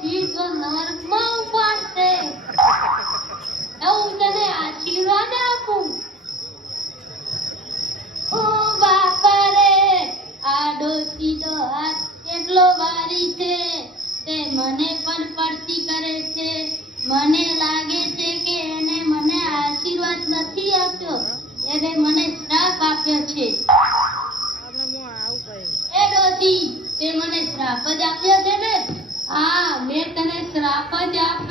સીધો નરકમાં ઉપાડશે. હું તને આશીર્વાદ આપું. ઓ બાપા રે આ ડોશીનો હાથ કેટલો ભારી છે. તે મને પણ પડતી કરે છે. મને લાગે છે કે એને મને આશીર્વાદ નથી આપ્યો. એને મને શ્રાપ આપ્યો છે. એ ડોશી તે મને શ્રાપ જ આપ્યો છે ને? હા મેં તને શ્રાપ જ આપ્યો.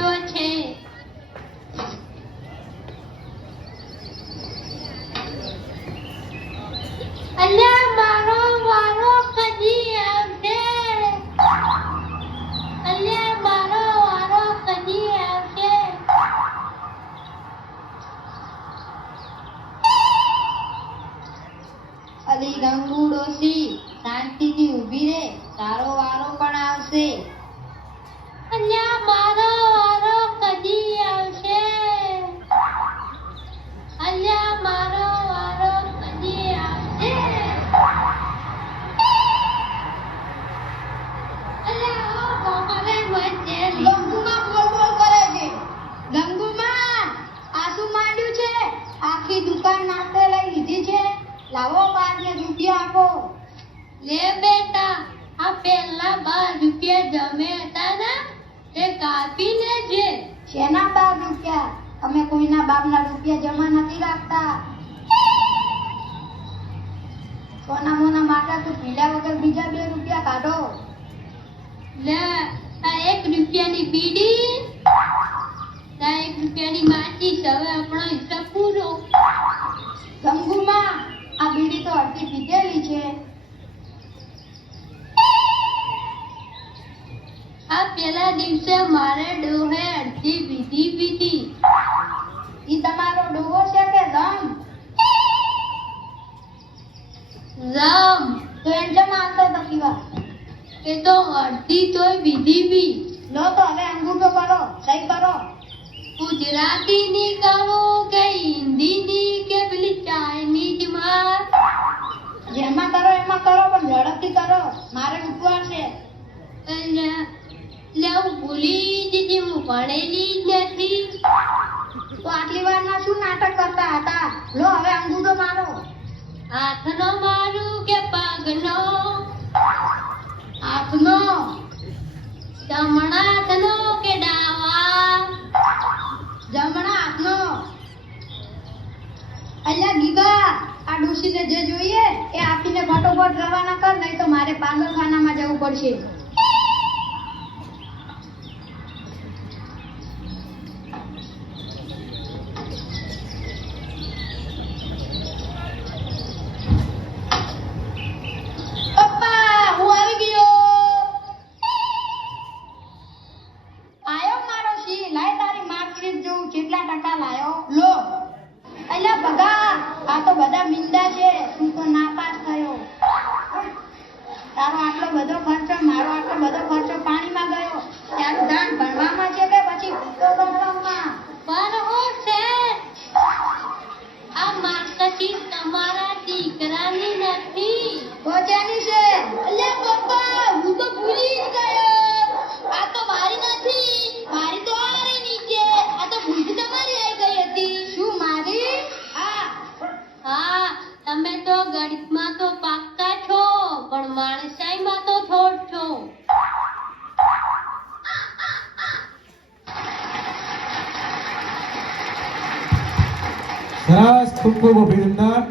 લાવો પાંચ રૂપિયા આપો. લે બેટા આ પહેલા બાર રૂપિયા જમે હતા ને? તે કાપી લેજે શેના બાર રૂપિયા? અમે કોઈના બાપના રૂપિયા જમા નથી રાખતા. સોના મોના માતા તું પીલા વગર બીજા બે રૂપિયા કાઢો. લે આ એક રૂપિયાની બીડી આ એક રૂપિયાની માચીસ હવે આપણો હિસાબ પૂરો ગંગુમાં આ બીડી તો અડધી પીધેલી છે આ પેલા દિવસે મારે ડોહે અડધી પીધી પીધી ઈ તમારો ડોહો છે કે રમ રામ તો એમ જેમ આવતો તો પીવા એ તો અડધી તોય પીધી બી લો તો હવે અંગૂઠો કરો સહી કરો ગુજરાતી ની કરો કે હિન્દી ની કે પેલી ચાઇનીઝમાં જેમાં કરો એમાં કરો પણ ઝડપથી કરો. મારે મૂકવા છે. એટલે હું ભૂલી દીધી હું ભણેલી નથી. તો આટલી વાર ના શું નાટક કરતા હતા? લો હવે અંગૂઠો મારો. હાથનો મારું કે પગનો? હાથનો. જમણા હાથનો કે ડાવા? જમણા હાથનો. અલ્યા ગીગા ડોશીને જે જોઈએ એ આપીને ફટોફટ રવાના કર નહીં તો મારે પાગલખાનામાં જવું પડશે પપ્પા હું આવી ગયો આયો મારો સિંહ લાય તારી માર્કશીટ જોઉં કેટલા ટકા લાયો લો અલ્યા ભગા આ તો બધા મિંદા છે તું તો નાપાસ થયો તારો આટલો બધો ખર્ચો મારો આટલો બધો ખર્ચો પાણીમાં ગયો. ત્યારે ધાન ભણવામાં છે કે પછી ભૂતો દોડવામાં પણ હું છે આ માર્કશીટ તમારા દીકરાની નથી. પહોંચ્યાની છે? Danas futbol mobilinden